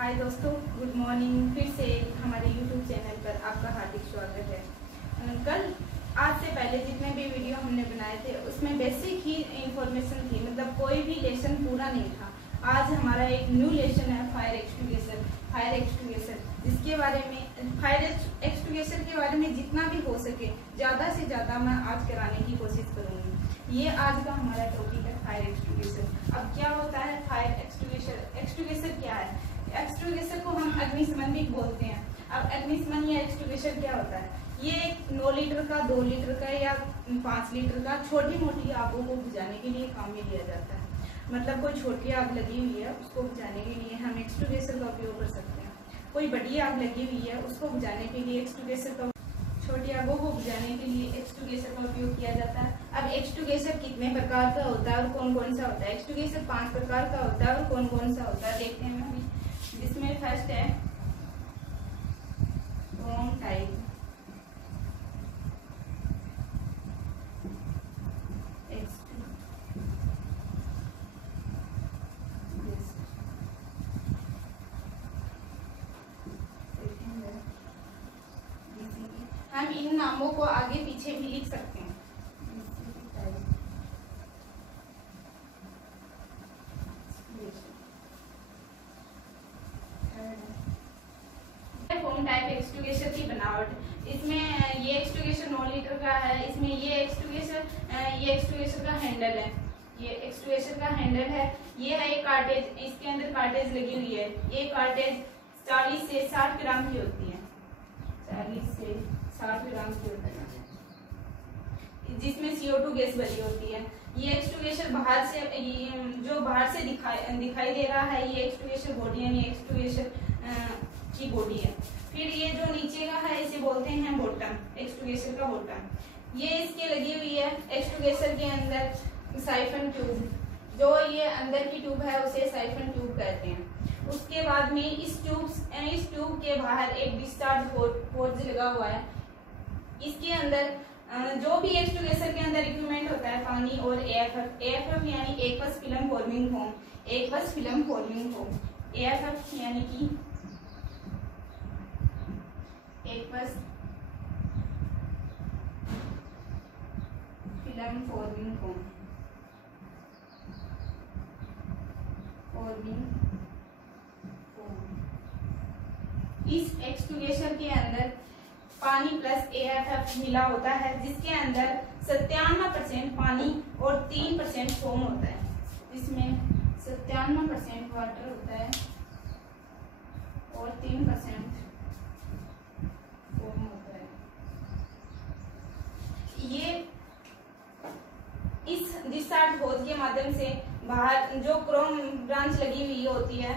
हाय दोस्तों, good morning. फिर से हमारे यूट्यूब चैनल पर आपका हार्दिक स्वागत है। कल आज से पहले जितने भी वीडियो हमने बनाए थे उसमें बेसिक ही इंफॉर्मेशन थी, मतलब कोई भी लेसन पूरा नहीं था। आज हमारा एक न्यू लेसन है फायर एक्सटिंग्विशर, जिसके बारे में फायर एक्सटिंग्विशर के बारे में जितना भी हो सके ज़्यादा से ज़्यादा मैं आज कराने की कोशिश करूँगी। ये आज का हमारा टॉपिक है फायर एक्सटिंग्विशर। अब क्या होता है फायर एक्सटिंग्विशर क्या है? एक्सटिंग्विशर को हम अग्निशमन भी बोलते हैं। अब अग्निशमन या एक्सटिंग्विशर क्या होता है? ये एक 9 लीटर का, 2 लीटर का या 5 लीटर का छोटी मोटी आगों को बुझाने के लिए काम में लिया जाता है। मतलब कोई छोटी आग लगी हुई है उसको बुझाने के लिए हम एक्सटिंग्विशर का उपयोग कर सकते हैं। कोई बड़ी आग लगी हुई है उसको बुझाने के लिए एक्सटिंग्विशर का, छोटी आगों को बुझाने के लिए एक्सटिंग्विशर का उपयोग किया जाता है। अब एक्सटिंग्विशर कितने प्रकार का होता है और कौन कौन सा होता है? एक्सटिंग्विशर 5 प्रकार का होता है और कौन कौन सा होता है देखते हैं अभी। जिसमें फर्स्ट है क्रोम टाइप हम इन नामों को आगे पीछे भी लिख सकते हैं। फोम टाइप एक्सटिंग्विशर की बनावट, इसमें ये एक्सटिंग्विशर 9 लीटर का है। इसमें ये एक्सटिंग्विशर का हैंडल है। ये एक्सटिंग्विशर का हैंडल है। ये है एक कार्टेज, इसके अंदर कार्टेज लगी हुई है। ये कार्टेज 40 से 60 ग्राम की होती है। 40 से 60 ग्राम की होती है, जिसमें CO2 गैस भरी होती है। ये एक्सटिंग्विशर बाहर से, जो बाहर से दिखाई दे रहा है, ये एक्सटिंग्विशर बॉडी यानी एक्सटिंग्विशर की बॉडी है। फिर ये जो नीचे का है इसे बोलते हैं बॉटम, एक्सटिंग्विशर का बॉटम। ये इसके लगी हुई है एक्सटिंग्विशर के अंदर साइफन ट्यूब, जो ये अंदर की ट्यूब है उसे साइफन ट्यूब कहते हैं। उसके बाद में इस ट्यूब के बाहर एक डिस्चार्ज होज लगा हुआ है। इसके अंदर जो भी एक्सटिंग्विशर के अंदर इक्विपमेंट होता है, पानी और AFF यानी aqueous film forming foam, aqueous film forming foam, AFF यानी कि एक्वस फिल्म फॉर्मिंग फोम, इस एक्सटिंग्विशर के अंदर पानी प्लस AFF मिला होता है, जिसके अंदर 97% पानी और 3% फोम होता है। इसमें 97% वाटर होता है और 3% फोम होता है। ये इस डिस्चार्ज होज के माध्यम से बाहर जो क्रोम ब्रांच लगी हुई होती है,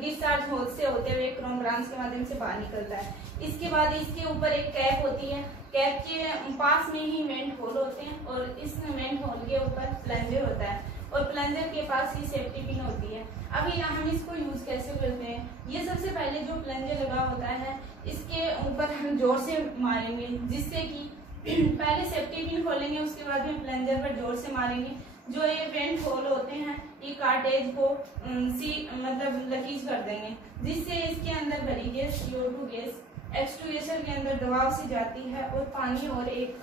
डिस्चार्ज होज से होते हुए क्रोम ब्रांच के माध्यम से बाहर निकलता है। इसके बाद इसके ऊपर एक कैप होती है। कैप के पास में ही वेंट होल होते हैं और इस वेंट होल के ऊपर प्लंजर होता है और प्लंजर के पास ही सेफ्टी पिन होती है। अभी हम इसको यूज कैसे करते हैं? ये सबसे पहले जो प्लंजर लगा होता है इसके ऊपर हम जोर से मारेंगे, जिससे कि पहले सेफ्टी पिन खोलेंगे, उसके बाद में प्लंजर पर जोर से मारेंगे। जो ये वेंट होल होते हैं ये कार्टेज को मतलब लकीज कर देंगे, जिससे इसके अंदर भरी गैस CO2 गैस एक्सटिंग्विशर के अंदर दबाव से जाती है और पानी और एक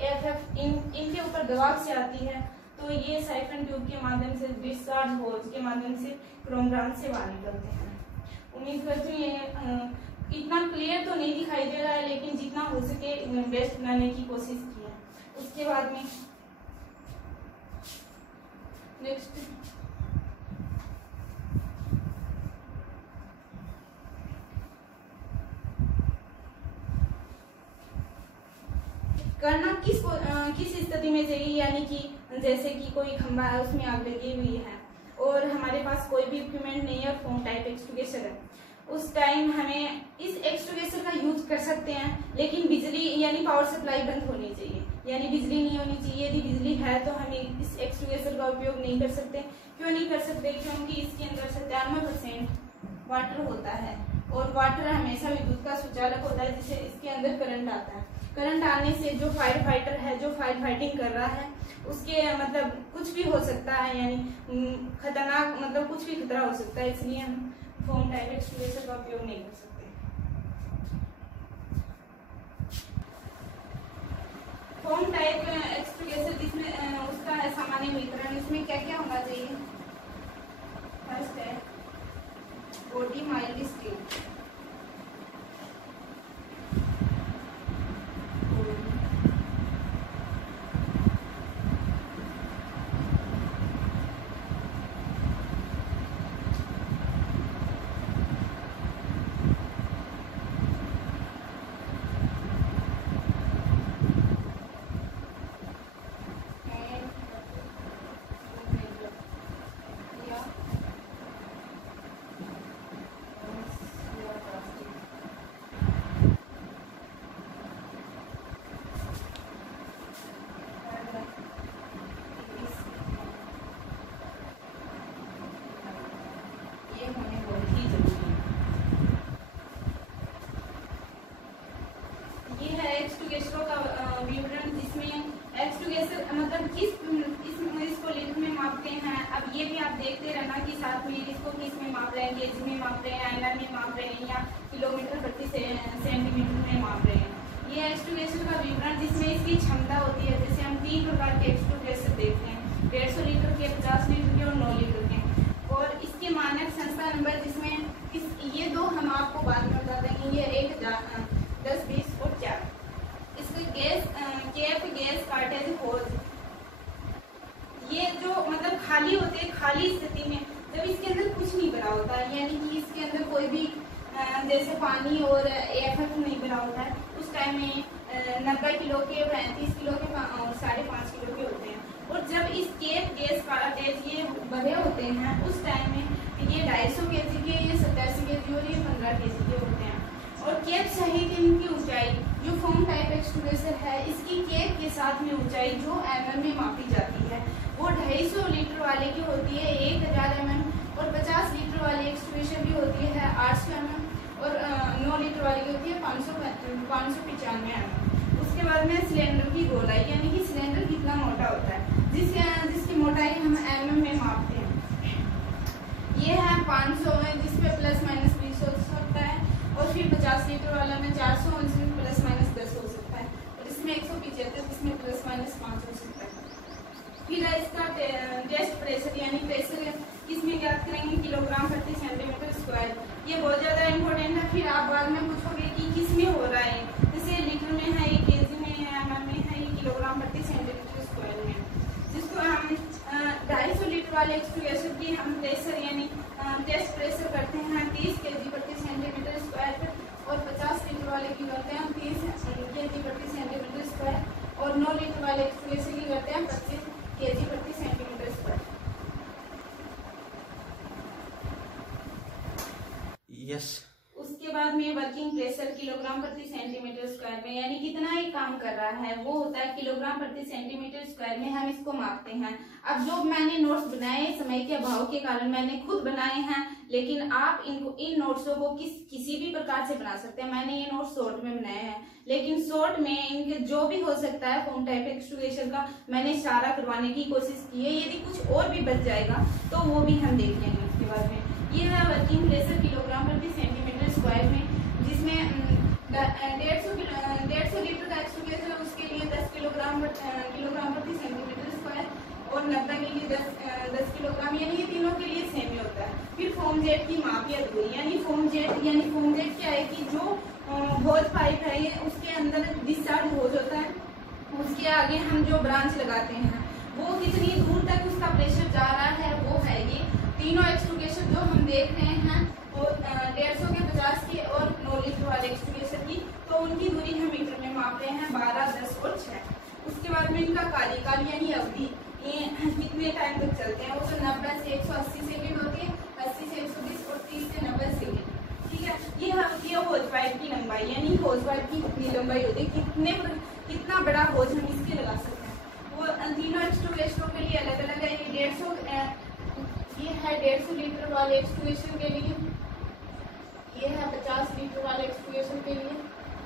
AFF इनके ऊपर दबाव से आती है। तो ये साइफन ट्यूब के माध्यम से, डिस्चार्ज होज के माध्यम से क्रोम ब्रांच से बाहर निकलते हैं। उम्मीद करती हूँ ये इतना क्लियर तो नहीं दिखाई दे रहा है, लेकिन जितना हो सके बेस्ट बनाने की कोशिश की है। उसके बाद में नेक्स्ट करना किस स्थिति में चाहिए, यानी कि जैसे कि कोई खंभा है उसमें आग लगी हुई है और हमारे पास कोई भी इक्विपमेंट नहीं है और फोम टाइप एक्सटिंग्विशर है, उस टाइम हमें इस एक्सटिंग्विशर का यूज कर सकते हैं। लेकिन बिजली यानी पावर सप्लाई बंद होनी चाहिए, यानी बिजली नहीं होनी चाहिए। यदि बिजली है तो हम इस एक्सटिंग्विशर का उपयोग नहीं कर सकते। क्यों नहीं कर सकते? क्योंकि इसके अंदर 97% वाटर होता है और वाटर हमेशा विद्युत का सुचालक होता है, जिससे इसके अंदर करंट आता है। करंट आने से जो फायर फाइटर है, जो फायर फाइटिंग कर रहा है, उसके मतलब कुछ भी हो सकता है, यानी खतरनाक मतलब कुछ भी खतरा हो सकता है। इसलिए हम फोम टाइप एक्सट्रूडेशन का उपयोग नहीं कर सकते। फोम टाइप एक्सट्रूडेशन जिसमें उसका सामान्य वितरण, इसमें क्या क्या होना चाहिए? फर्स्ट है बॉडी माइल्ड स्टील, एक्सट्रूगेशनों का विवरण, जिसमें एक्सट्रूगेशन मतलब इसको लीटर में मापते हैं। अब ये भी आप देखते रहना कि साथ में इसको किस में माप रहे हैं, केजी में माप रहे हैं, एमएम में माप रहे हैं या किलोमीटर प्रति सेंटीमीटर में माप रहे हैं। ये एक्सट्रूगेशन का विवरण जिसमें इसकी क्षमता होती है, जैसे हम 3 प्रकार के एक्सट्रूगेशन देखते हैं, 150 लीटर के, 50 लीटर के और 9 लीटर के। और इसके मानक संस्था नंबर, जिसमें ये दो हम आपको बाद में बता देंगे, ये 1, 10, 20 और 4। इसके गैस कार्टेज होज, ये जो मतलब खाली होते हैं, खाली स्थिति में जब इसके अंदर कुछ नहीं भरा होता है, यानी कि इसके अंदर कोई भी जैसे पानी और एफएफ नहीं भरा होता है, उस टाइम में 90 किलो के, 35 किलो के और 5.5 किलो के होते हैं। और जब इस गैस कार्टेज ये भरे होते हैं, उस टाइम में ये 250 केजी के, ये 87 केजी और ये 15 केजी के होते हैं। और केप सहित इनकी ऊंचाई, जो फोम टाइप एक्सट्रूडेशन है, इसकी केप के साथ में ऊंचाई जो एमएम में मापी जाती है, वो 250 लीटर वाले की होती है 1000 एमएम, और 50 लीटर वाली एक्सट्रूडेशन भी होती है 800 एमएम, और 9 लीटर वाली की होती है 595 एमएम। उसके बाद में सिलेंडर की गोलाई, यानी कि सिलेंडर कितना मोटा होता है, जिसकी मोटाई हम एमएम में मापते हैं। ये है 500 में, जिसपे प्लस माइनस 20 हो सकता है, और फिर 50 लीटर वाला में 400, जिसमें प्लस माइनस 10 हो सकता है, और इसमें 175, जिसमें प्लस माइनस 5 हो सकता है। फिर इसका टेस्ट प्रेशर, यानी प्रेशर इसमें क्या करेंगे, किलोग्राम प्रति सेंटीमीटर स्क्वायर। ये बहुत ज्यादा इम्पोर्टेंट है। फिर आप बाद में पूछोगे कि किस में हो रहा है, जैसे लीटर में है, ये केजी में है, एमएम में है, ये किलोग्राम प्रति सेंटीमीटर स्क्वायर में। जिसको हम 250 लीटर वाले एक्सट्रूगेशन की हम प्रेशर यानी टेस्ट प्रेशर करते हैं 30 केजी प्रति सेंटीमीटर स्क्वायर पर, और 50 लीटर वाले की करते हैं 30 केजी प्रति सेंटीमीटर स्क्वायर, और 9 लीटर वाले एक्सट्रूगेशन की करते हैं 25 केजी प्रति सेंटीमीटर स्क्वायर। यस। उसके बाद में वर्किंग प्रेशर किलोग्राम प्रति सेंटीमीटर स्क्वायर में, यानी कितना ही काम कर रहा है, वो होता है किलोग्राम प्रति सेंटीमीटर स्क्वायर में, हम इसको मापते हैं। अब जो मैंने नोट्स बनाए, समय के अभाव के कारण मैंने खुद बनाए हैं, लेकिन आप इन नोट्सों को किसी भी प्रकार से बना सकते हैं। मैंने ये नोट्स शॉर्ट में बनाए हैं, लेकिन शॉर्ट में इनके जो भी हो सकता है फोम टाइप एक्सट्रूगेशन का मैंने इशारा करवाने की कोशिश की है। यदि कुछ और भी बच जाएगा तो वो भी हम देख लेंगे उसके बाद में। ये है वर्किंग प्रेशर किलोग्राम प्रति सेंटीमीटर स्क्वायर में, जिसमें 150 लीटर का एक्सट्रूगेशन, उसके लिए 10 किलोग्राम प्रति सेंटीमीटर स्क्वायर, और 90 के लिए 10 किलोग्राम, यानी ये तीनों के लिए सेम ही होता है। फिर फोम जेट की माप या दूरी, यानी फोम जेट क्या है कि जो होज पाइप है, ये उसके अंदर डिस्चार्ज होज होता है, उसके आगे हम जो ब्रांच लगाते हैं, वो कितनी दूर तक उसका प्रेशर जा रहा है, वो है ये तीनों एक्सट्रूगेशन जो हम देख रहे हैं, वो 150 के, 50 के और 9 लीटर वाले एक्सट्रूगेशन की, तो उनकी दूरी हम मीटर में माप रहे हैं 12, 10 और 6। उसके बाद में इनका कार्यकाल यानी अवधि, ये कितने टाइम तक चलते हैं, वो तो 90 से 180 सेकेंड होती है, 80 से 120 और 30 से 90 सेकेंड। ठीक है, ये होज पाइप की लंबाई, यानी होज पाइप की कितनी लंबाई होती है, कितना बड़ा होज हम इसके लगा सकते हैं, वो तीनों एक्सट्रूगेशनों के लिए अलग अलग है। ये है 150 लीटर वाले एक्सट्रूगेशन के लिए, ये है 50 लीटर वाले एक्सट्रूगेशन के लिए,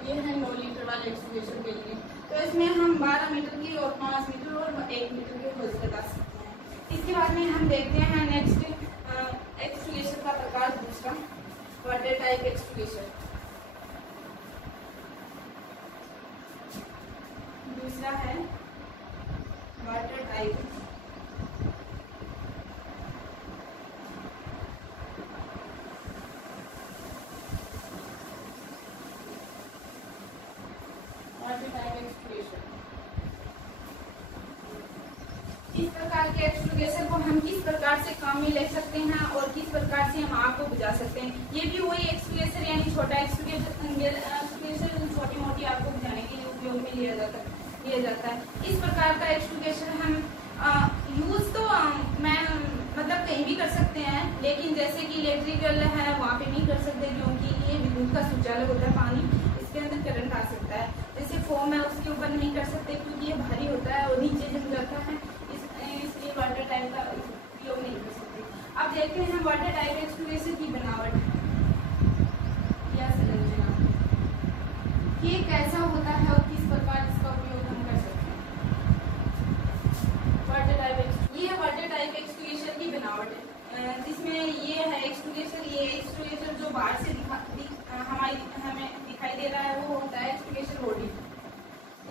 ये है 9 लीटर वाले एक्सट्रूगेशन के लिए। तो इसमें हम 12 मीटर की और 5 मीटर और 1 मीटर के होज लगा सकते हैं। इसके बाद में हम देखते हैं नेक्स्ट एक्सट्रूगेशन का प्रकार दूसरा। टाइप एक्सट्रूगेशन। दूसरा है वाटर टाइप। इस प्रकार के एक्सट्रूगेशन को हम किस प्रकार से काम में ले सकते हैं और किस प्रकार से हम आग को बुझा सकते हैं। ये भी वही एक्सट्रूगेशन यानी छोटा एक्सट्रूगेशन छोटी मोटी आग को बुझाने के लिए उपयोग में लिया जाता है। इस प्रकार का एक्सट्रूगेशन हम यूज तो मैं मतलब कहीं भी कर सकते हैं, लेकिन जैसे कि इलेक्ट्रिकल है वहाँ पे नहीं कर सकते, क्योंकि ये विद्युत का सुचालक होता है। पानी इसके अंदर करंट आ सकता है। जैसे फोम है उसके ऊपर नहीं कर सकते क्योंकि ये भारी होता है और नीचे जम जाता है, इसलिए वाटर टाइप का उपयोग नहीं कर सकते। अब देखते हैं वाटर टाइप एक्सट्रूगेशन की बनावट या संरचना, ये कैसा होता है और किस प्रकार इसका उपयोग हम कर सकते हैं। वाटर टाइप एक्सट्रूगेशन की बनावट है, जिसमें ये है एक्सट्रूगेशन। ये एक्सट्रूगेशन जो बाहर से हमें दिखाई दे रहा है वो होता है एक्सट्रूगेशन बॉडी।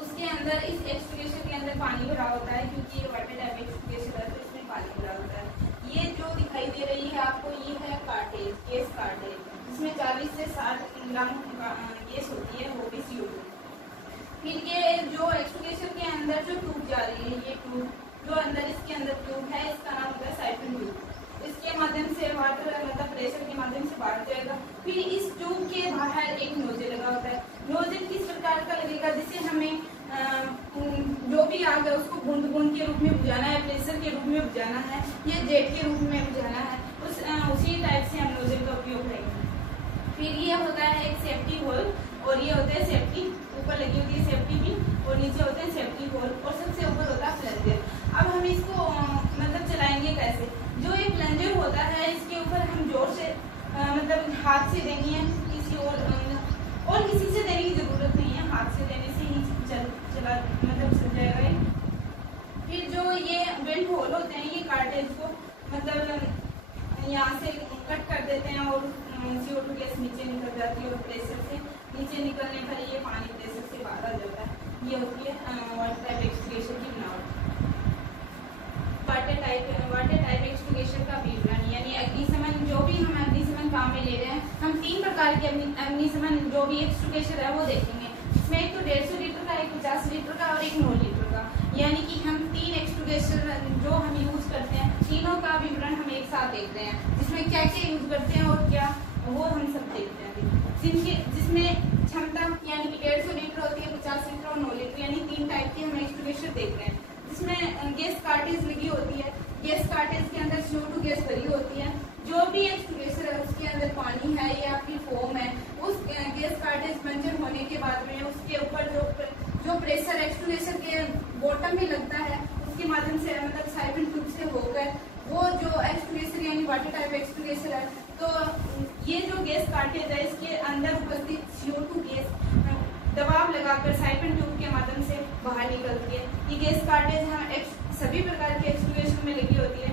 उसके अंदर इस एक्सट्रूगेशन के अंदर पानी भरा होता है, क्योंकि ये वाटर टाइप एक्सट्रूगेशन है तो इसमें पानी भरा होता है। ये जो दिखाई दे रही है आपको, ये है कार्टेज, गैस कार्टेज, जिसमें 40 से 60 ग्राम गैस होती है, वो भी CO2। फिर ये जो एक्सट्रूगेशन के अंदर जो ट्यूब जा रही है, ये ट्यूब जो अंदर इसके अंदर ट्यूब है, इसका नाम होता है साइफन ट्यूब। इसके माध्यम से वाटर मतलब प्रेशर के माध्यम से बाहर जाएगा। फिर इस ट्यूब के बाहर एक नोजल लगा होता है। नोजल किस प्रकार का लगेगा, जिससे हमें जो भी आग है उसको बूंद बूंद के रूप में बुझाना है, प्रेशर के रूप में बुझाना है, या जेट के रूप में बुझाना है, उसी टाइप से हम नोजल का उपयोग करेंगे। फिर ये होता है एक सेफ्टी होल, और ये होते हैं सेफ्टी, ऊपर लगी होती है सेफ्टी पिन और नीचे होते हैं सेफ्टी होल, और सबसे ऊपर होता है प्लंजर। अब हम इसको मतलब चलाएंगे कैसे। जो ये प्लंजर होता है इसके ऊपर हम जोर से मतलब हाथ से देनी है, किसी और किसी से देने की जरूरत नहीं है, हाथ से देने से ही चला मतलब चल जाएगा। फिर जो ये वेंट होल होते हैं, ये कार्टेज को मतलब यहाँ से कट कर देते हैं और CO2 गैस नीचे निकल जाती है, और प्रेशर से नीचे निकलने पर ये पानी प्रेशर से बाहर आ जाता है। ये होती है वाटर टाइप एक्सट्रूगेशन की बनावट। वाटर टाइप एक्सट्रूगेशन का विवरण, यानी अग्निशमन, जो भी हम अग्निशमन काम में ले रहे हैं, हम 3 प्रकार के अग्निशमन जो भी एक्सट्रूगेशन है वो देखेंगे। इसमें एक तो 150 लीटर का, एक 50 लीटर का और एक 9 लीटर का, यानी कि हम 3 एक्सट्रूगेशन जो हम यूज करते हैं, तीनों का विवरण हम एक साथ देख रहे हैं। जिसमें क्या क्या यूज करते हैं और क्या वो हम सब देखते हैं। जिसमें क्षमता यानी कि 150 लीटर होती है, 50 लीटर और 9 लीटर, यानी 3 टाइप के हम एक्सट्रूगेशन देख रहे हैं। जिसमें गैस कार्टेज लगी होती है, गैस कार्टेज के अंदर CO2 गैस भरी होती है। जो भी एक्सट्रूगेशन है उसके अंदर पानी है या फिर फोम है, उस गैस कार्टेज पंचर होने के बाद में उसके ऊपर जो प्रेशर एक्सट्रूगेशन के बॉटम में लगता है, उसके माध्यम से मतलब साइफन ट्यूब से होकर वो जो एक्सट्रूगेशन यानी वाटर टाइप एक्सट्रूगेशन है, तो ये जो गैस कार्टेज है इसके अंदर उपस्थित CO2 गैस दबाव लगाकर साइफन ट्यूब के माध्यम से बाहर निकलती है। ये गैस कार्टेज सभी प्रकार के एक्सट्रूगेशन में लगी होती है,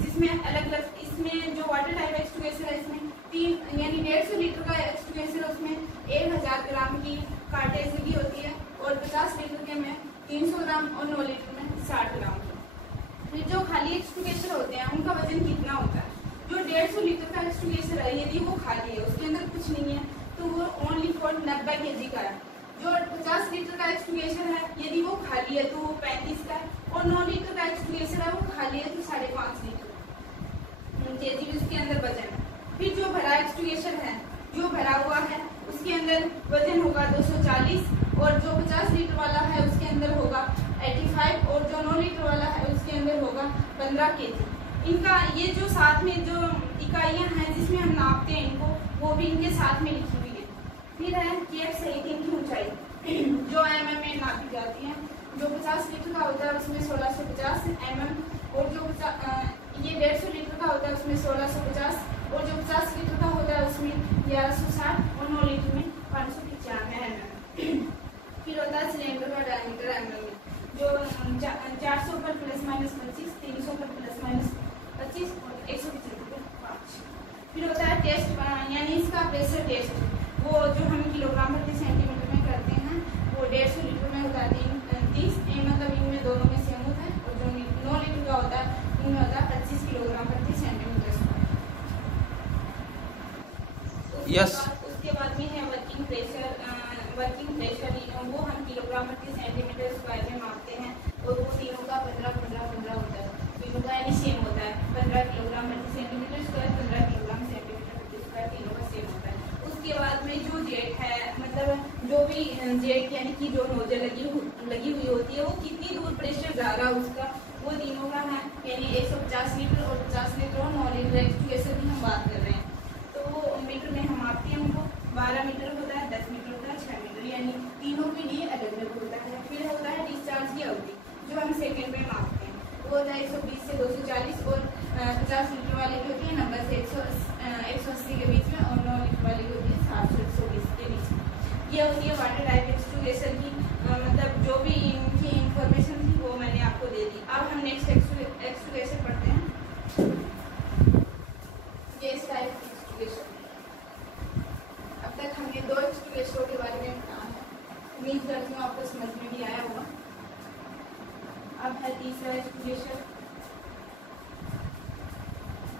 जिसमें अलग अलग, इसमें जो वाटर टाइप एक्सट्रूगेशन है इसमें 3 यानी 150 लीटर का एक्सट्रूगेशन, उसमें 1000 ग्राम की कार्टेज लगी होती है, और 50 लीटर के में 300 ग्राम और 9 लीटर में 60 ग्राम की। फिर जो खाली एक्सट्रूगेशन होते हैं उनका वजन कितना होता है। जो 150 लीटर का एक्सट्रूगेशन है, यदि वो खाली है, उसके अंदर कुछ नहीं है, तो वो ओनली फॉर 90 kg का है। जो 50 लीटर का एक्सट्रूगेशन है, यदि वो खाली है तो वो 35 का है, और 9 लीटर का एक्सट्रूगेशन है वो खाली है तो 5.5 लीटर kg उसके अंदर वजन है। फिर जो भरा एक्सट्रूगेशन है, जो भरा हुआ है उसके अंदर वजन होगा 240, और जो 50 लीटर वाला है उसके अंदर होगा 85, और जो 9 लीटर वाला है उसके अंदर होगा 15 kg। इनका ये जो साथ में जो इकाइयां हैं जिसमें हम नापते हैं इनको, वो भी इनके साथ में लिखी हुई है। फिर है केप सहित इनकी ऊंचाई जो mm में नापी जाती है। जो 50 लीटर का होता है उसमें 1650 mm, और जो ये 150 लीटर का होता है उसमें 1650, और जो 50 लीटर का होता है उसमें 1160, और 9 लीटर में 595 mm। फिर होता है सिलेंडर का डायमीटर mm में, जो 400 पर ±25, 300 पर ±25 और 175 पर 5। फिर होता है टेस्ट यानी इसका प्रेशर यस। उसके बाद में है वर्किंग प्रेशर वो हम किलोग्राम प्रति सेंटीमीटर स्क्वायर में मापते हैं और वो तीनों का 15-15-15 होता है। तीनों का यानी सेम होता है, 15 किलोग्राम प्रति सेंटीमीटर स्क्वायर, 15 किलोग्राम सेंटीमीटर प्रति स्क्वायर, तीनों का सेम होता है। उसके बाद में जो जेट है, मतलब जो भी जेट यानी कि जो नोजल लगी हुई होती है, वो कितनी दूर प्रेशर जा रहा है उसका, वो तीनों का है, यानी 150 लीटर और 50 लीटर और 9 लीटर एक्सट्रूगेशन की हम बात कर रहे हैं। तो वो मीटर में हम मापते हैं उनको, 12 मीटर होता है, 10 मीटर होता है, 6 मीटर, यानी तीनों के लिए अलग अलग होता है। फिर होता है डिस्चार्ज की अवधि, जो हम सेकेंड में मापते हैं, वो होता है 120 से 240 और 50 लीटर वाली की होती है 90 से 180 के बीच में, और 9 लीटर वाली की होती है 60 से 120 के बीच में। ये होती है वाटर टाइप एक्सट्रूगेशन की, मतलब जो भी इनकी इंफॉर्मेशन थी वो मैंने आपको दे दी। अब हम नेक्स्ट एक्सट्रूगेशन पढ़ते हैं, गैस टाइप एक्सट्रूगेशन। अब तक हमने 2 एक्सट्रूगेशनों के बारे में पढ़ा है, उम्मीद करती हूँ आपको समझ में भी आया होगा। अब है तीसरा एक्सट्रूगेशन,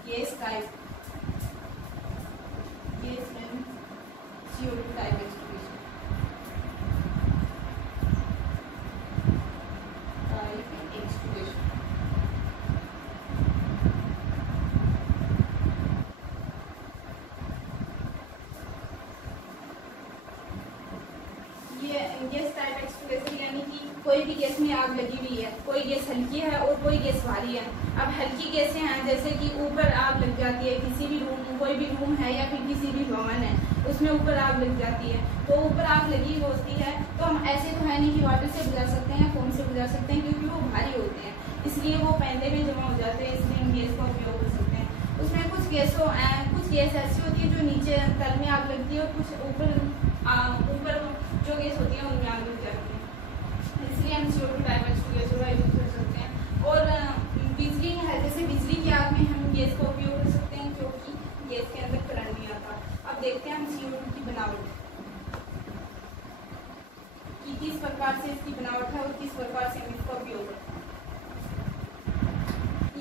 गैस टाइप, गैस यानी CO2 टाइप एक्सट्रूगेशन। गैस टाइप एक्सट्रूगेशन यानी कि कोई भी गैस में आग लगी हुई है, कोई गैस हल्की है और कोई गैस भारी है। अब हल्की गैसें हैं, जैसे कि ऊपर आग लग जाती है, किसी भी रूम, कोई भी रूम है या फिर किसी भी भवन है, उसमें ऊपर आग लग जाती है, तो ऊपर आग लगी होती है, तो हम ऐसे तो है नहीं कि वाटर से बुझा सकते हैं या फोम से बुझा सकते हैं, क्योंकि वो भारी होते हैं, इसलिए वो पैंदे में जमा हो जाते हैं, इसलिए हम गैस का उपयोग कर सकते हैं। उसमें कुछ गैस ऐसी होती है जो नीचे तल में आग लगती है, और कुछ ऊपर जो गैस होती है उनमें आग लग जाती है, इसलिए हम CO2 टाइप एक्सट्रूगेशन का यूज कर सकते हैं। और बिजली है, जैसे बिजली की आग में हम गैस का उपयोग कर सकते हैं, क्योंकि गैस के अंदर करंट नहीं आता। अब देखते हैं हम CO2 की बनावट कि किस प्रकार से इसकी बनावट है और किस प्रकार से हम इसका उपयोग करते हैं।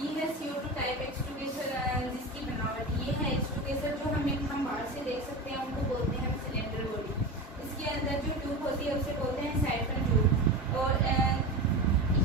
ये है CO2 टाइप एक्सट्रूगेशन, जिसकी बनावट ये है एक्सट्रूगेशन जो हम बाहर से देख सकते हैं, उनको बोलते हैं सिलेंडर बॉडी। इसके अंदर जो ट्यूब होती है उसे बोलते हैं साइफन ट्यूब, और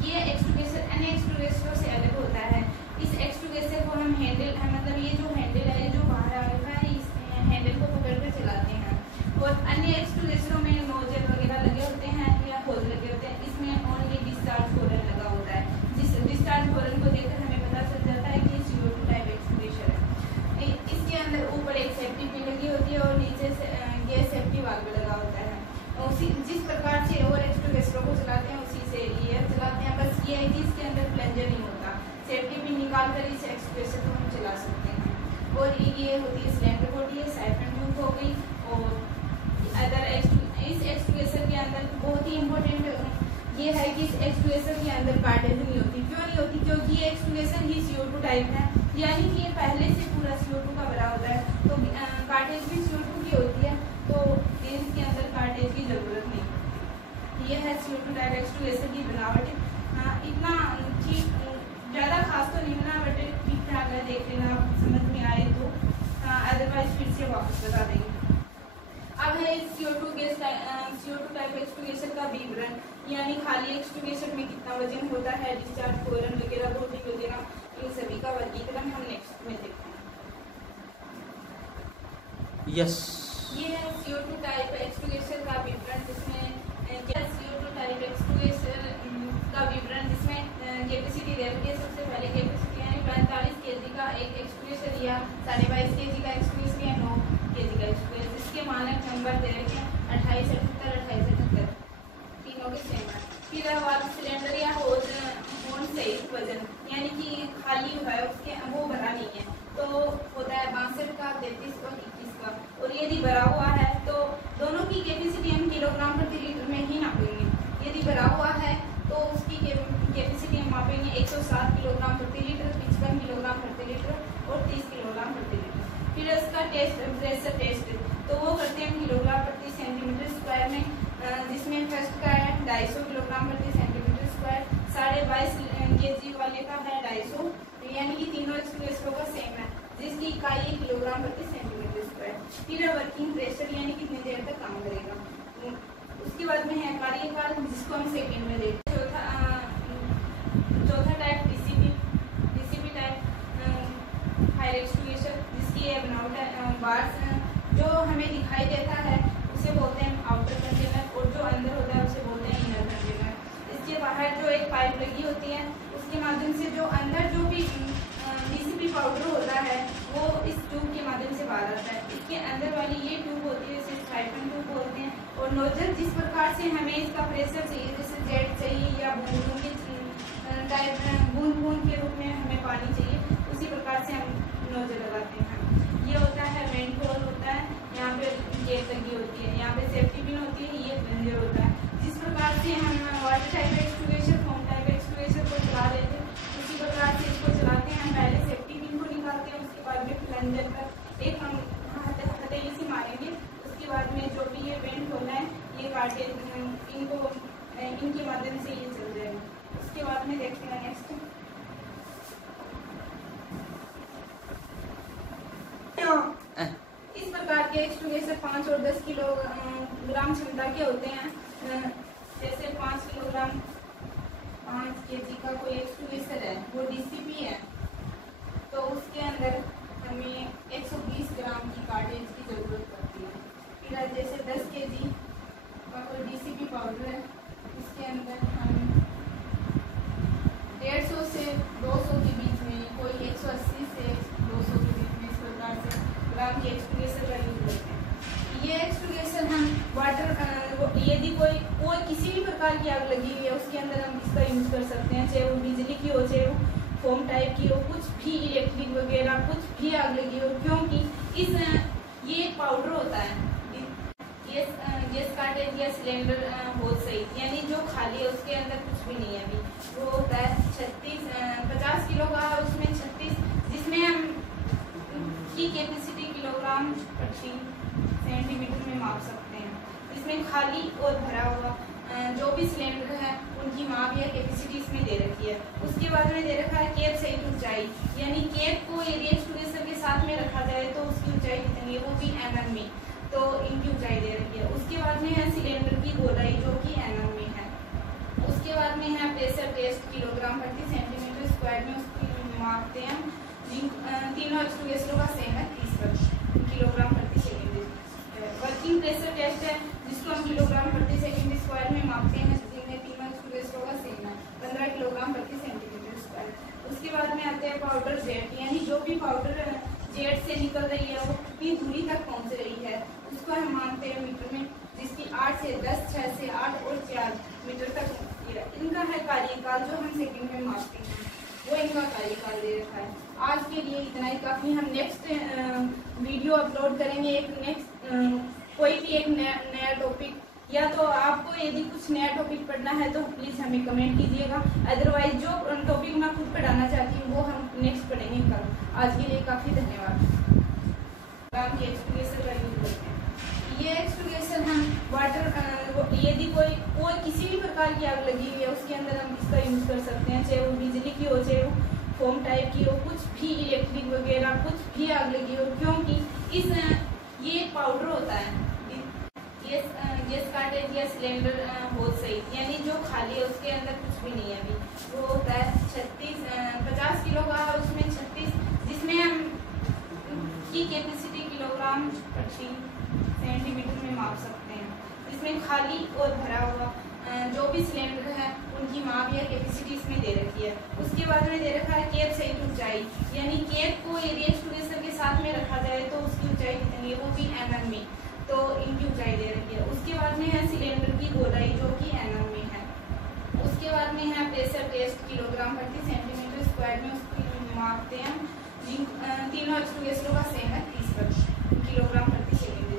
ये एक्सट्रूगेशन अन्य एक्सट्रूगेशनों से अलग होता है। इस एक्सट्रूगेशन को हम हैंडल, मतलब ये जो हैंडल है जो बाहर आ रहा है, इस हैंडल को पकड़ कर चलाते हैं। और अन्य एक्सट्रूगेशनों में नोजल वगैरह लगे होते हैं या होल लगे होते हैं, इसमें ओनली डिस्चार्ज हॉर्न लगा होता है। जिस डिस्चार्ज हॉर्न को देखकर हमें पता चल जाता है कि CO2 टाइप एक्सट्रूगेशन है। इसके अंदर ऊपर एक सेफ्टी पिन लगी होती है और नीचे से गैस सेफ्टी वाल्व लगा होता है। उसी जिस प्रकार से और एक्सट्रूगेशनों को चलाते हैं उसी से ये चलाते हैं, बस ये है कि इसके अंदर प्लंजर नहीं होता, सेफ्टी पिन निकाल कर इस एक्सट्रूगेशन को हम चला सकते हैं। और ये होती है सिलेंडर बॉडी, है साइफन ट्यूब हो गई। और अदर इस एक्सट्रूगेशन के अंदर बहुत ही इम्पोर्टेंट ये है कि इस एक्सट्रूगेशन के अंदर कार्टेज नहीं होती। क्यों नहीं होती? क्योंकि ये एक्सट्रूगेशन ही CO2 टाइप है, यानी कि ये पहले से पूरा CO2 का भरा होता है, तो कार्टेज भी CO2 की होती है, तो इसके अंदर कार्टेज की जरूरत नहीं। ये है CO2 टाइप एक्सट्रूगेशन की बनावट। इतना ठीक ज़्यादा खास तो नहीं बना, बट ठीक ठाक है, देख लेना आप समझ में आए तो, अदरवाइज फिर से वापस बता देंगे। अब है CO2 टाइप एक्सट्रूगेशन का विवरण, यानी खाली एक्सट्रूगेशन में कितना वजन होता है, डिस्चार्ज हॉर्न वगैरह बॉडी वगैरह, इन सभी का वर्गीकरण हम नेक्स्ट में देखते हैं। यस, ये है CO2 टाइप एक्सट्रूगेशन का विवरण, जिसमें CO2 टाइप एक्सट्रूगेशन का विवरण जिसमें कैपेसिटी दे रखी है। सबसे पहले कैपेसिटी यानी 45 kg का एक एक्सट्रूगेशन या 22.5 kg का एक्सट्रूगेशन या 9 kg का एक्सट्रूगेशन, जिसके मानक नंबर दे रखे हैं 28, 78, 78, तीनों के सेम है। फिर वाल्व सिलेंडर या होल सहित वजन, यानी कि खाली हुआ है उसके वो भरा नहीं है, तो होता है 62 का, 33 और 21 का। और यदि भरा हुआ है तो दोनों की कैपेसिटी हम किलोग्राम प्रति लीटर में ही नापेंगे। यदि भरा हुआ है तो उसकी कैपेसिटी हम मापेंगे 107 किलोग्राम प्रति लीटर, 55 किलोग्राम प्रति लीटर और 30 किलोग्राम प्रति लीटर। फिर इसका टेस्ट, प्रेशर टेस्ट, तो वो करते हैं किलोग्राम प्रति सेंटीमीटर स्क्वायर में, जिसमें फर्स्ट का है 250 किलोग्राम प्रति सेंटीमीटर स्क्वायर, 22.5 kg वाले का है 250, यानी कि तीनों एक्सट्रूगेशनों का सेम है, जिसकी इकाई किलोग्राम प्रति सेंटीमीटर स्क्वायर। फिर वर्किंग प्रेशर यानी कितनी देर तक काम करेगा। उसके बाद में है कार्यकाल, जिसको हम सेकंड में देखते हैं। चौथा type DCP type fire extinguisher, जिसकी ये बनावट है बार्स जो हमें दिखाई देता है उसे बोलते हैं आउटर कंटेनर, और जो अंदर होता है उसे बोलते हैं इनर कंटेनर। इसके बाहर जो एक पाइप लगी होती है उसके माध्यम से जो अंदर जो भी डीसीपी पाउडर होता है वो इस ट्यूब के माध्यम से बाहर आता है। इसके अंदर वाली ये ट्यूब होती है, इसे साइफन ट्यूब बोलते हैं। और नोजल जिस प्रकार से हमें इसका प्रेशर चाहिए, जैसे जेट चाहिए या बूंद के रूप में हमें पानी चाहिए, उसी प्रकार से हम नोजल लगाते हैं। ये होता है वेंट होल होता है, यहाँ पे गेट लगी होती है, यहाँ पे सेफ्टी पिन होती है, ये प्लंजर होता है। जिस प्रकार से हम water type extinguisher, foam type extinguisher को चला लेते हैं, उसी प्रकार से इसको चलाते हैं। हम पहले सेफ्टी पिन को निकालते हैं, उसके बाद में प्लंजर पर एक हम हथेली से मारेंगे। उसके बाद में जो भी ये वेंट होना है ये काटे इनको इनके माध्यम से ये चल जाएगा। उसके बाद में देखते हैं नेक्स्ट इस प्रकार के एक्सटिंग्विशर 5 और 10 किलोग्राम क्षमता के होते हैं। जैसे 5 किलोग्राम 5 kg का कोई एक्सटिंग्विशर है, वो डीसीपी है, तो उसके अंदर हमें 120 ग्राम की कार्टेज की जरूरत पड़ती है। फिर जैसे 10 kg का कोई डीसीपी पाउडर है, इसके अंदर हम 150 से 200 के बीच में, कोई 180 से 200 के बीच में इस प्रकार से ग्राम के एक्सटिंग्विशर का यूज करते हैं। ये एक्सटिंग्विशर हम वाटर यदि कोई किसी भी प्रकार की आग लगी हुई है उसके अंदर हम इसका यूज कर सकते हैं, चाहे वो बिजली की हो, चाहे वो फोम टाइप की हो, कुछ भी इलेक्ट्रिक वगैरह कुछ भी आग लगी हो, क्योंकि ये पाउडर होता है गैस कार्टेज या सिलेंडर हो सही, यानी जो खाली है उसके अंदर कुछ भी नहीं है। अभी वो होता है 50 किलो का, उसमें 36 जिसमें हम की कैपेसिटी किलोग्राम प्रति सेंटीमीटर में माप सकते हैं। इसमें खाली और भरा हुआ जो भी सिलेंडर है उनकी माप या कैपेसिटी इसमें दे रखी है। उसके बाद में दे रखा है कैप सहित ऊंचाई, यानी कैप को यदि एक्सटिंग्विशर के साथ में रखा जाए तो उसकी ऊंचाई कितनी है, वो भी mm में, तो इनकी ऊंचाई दे रखी है। उसके बाद में है सिलेंडर की गोलाई जो कि mm में है। उसके बाद में है प्रेशर टेस्ट किलोग्राम प्रति सेंटीमीटर स्क्वायर में उसकी मापते हैं। तीनों एक्सटिंग्विशरों का सेम है 30 किलोग्राम प्रति सेकेंड। वर्किंग प्रेशर टेस्ट है जिसको हम किलोग्राम प्रति सेकेंड स्क्वायर में मापते हैं, जिनमें तीनों एक्सटिंग्विशरों का सेम है 15 किलोग्राम प्रति सेंटीमीटर स्क्वायर। उसके बाद में आते हैं पाउडर जेट, यानी जो भी पाउडर जेट से निकल रही है वो कितनी दूरी तक पहुंच रही है, उसको हम मानते हैं मीटर में, जिसकी 8 से 10, 6 से 8 और 4 मीटर तक होती है। इनका है कार्यकाल जो हम सेकंड में मापते हैं, वो इनका कार्यकाल दे रखा है। आज के लिए इतना ही काफ़ी। हम नेक्स्ट वीडियो अपलोड करेंगे एक नेक्स्ट कोई भी एक नया टॉपिक, या तो आपको यदि कुछ नया टॉपिक पढ़ना है तो प्लीज़ हमें कमेंट कीजिएगा, अदरवाइज जो टॉपिक मैं खुद पढ़ाना चाहती हूँ वो हम नेक्स्ट पढ़ेंगे कल। आज के लिए काफ़ी धन्यवाद। ग्राम के एक्सटिंग्विशर का यूज करते हैं। ये एक्सटिंग्विशर हम वाटर यदि कोई किसी भी प्रकार की आग लगी हुई है उसके अंदर हम इसका यूज कर सकते हैं, चाहे वो बिजली की हो, चाहे वो फोम टाइप की हो, कुछ भी इलेक्ट्रिक वगैरह कुछ भी आग लगी हो, क्योंकि ये पाउडर होता है गैस कार्टेज या सिलेंडर हो सही, यानी जो खाली है उसके अंदर कुछ भी नहीं है। अभी वो होता है 50 किलो का, उसमें 36 जिसमें हम की कैपेसिटी किलोग्राम प्रति सेंटीमीटर में माप सकते हैं। इसमें खाली और भरा हुआ जो भी सिलेंडर है उनकी माप या कैपेसिटी इसमें दे रखी है। उसके बाद में दे रखा है कैप सहित ऊंचाई, यानी कैप को यदि एक्सटिंग्विशर के साथ में रखा जाए तो उसकी ऊंचाई कितनी है, वो भी mm में, तो इनकी ऊंचाई दे रखी है। उसके बाद में है सिलेंडर की गोलाई जो कि mm में है। उसके बाद में है प्रेशर टेस्ट किलोग्राम प्रति सेंटीमीटर स्क्वायर में उसकी मापते हैं। तीनों एक्सटिंग्विशरों का सेम है 30 किलोग्राम प्रति सेकेंड।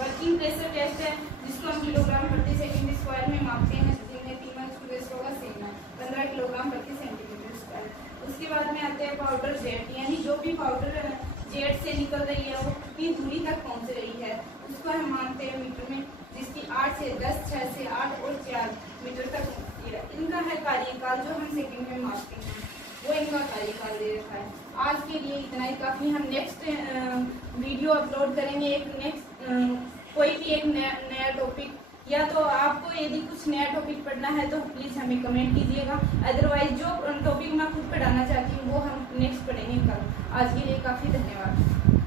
वर्किंग प्रेशर टेस्ट है जिसको हम किलोग्राम प्रति सेकेंड स्क्वायर में मापते हैं, जिनमें तीनों एक्सटिंग्विशरों का सेम है 15 किलोग्राम प्रति सेंटीमीटर स्क्वायर। उसके बाद में आते हैं पाउडर जेट, यानी जो भी पाउडर जेट से निकल रही है वो कितनी दूरी तक पहुंच रही है, उसको हम मानते हैं मीटर में, जिसकी 8 से 10, 6 से 8 और 4 मीटर तक होती है। इनका है कार्यकाल जो हम सेकंड में मापते हैं, वो इनका कार्यकाल दे रखा है। आज के लिए इतना ही काफ़ी। हम नेक्स्ट वीडियो अपलोड करेंगे एक नेक्स्ट कोई भी एक नया टॉपिक, या तो आपको यदि कुछ नया टॉपिक पढ़ना है तो प्लीज़ हमें कमेंट कीजिएगा। अदरवाइज जो टॉपिक मैं खुद पढ़ाना चाहती हूँ वो हम नेक्स्ट पढ़ेंगे कल। आज के लिए काफ़ी धन्यवाद।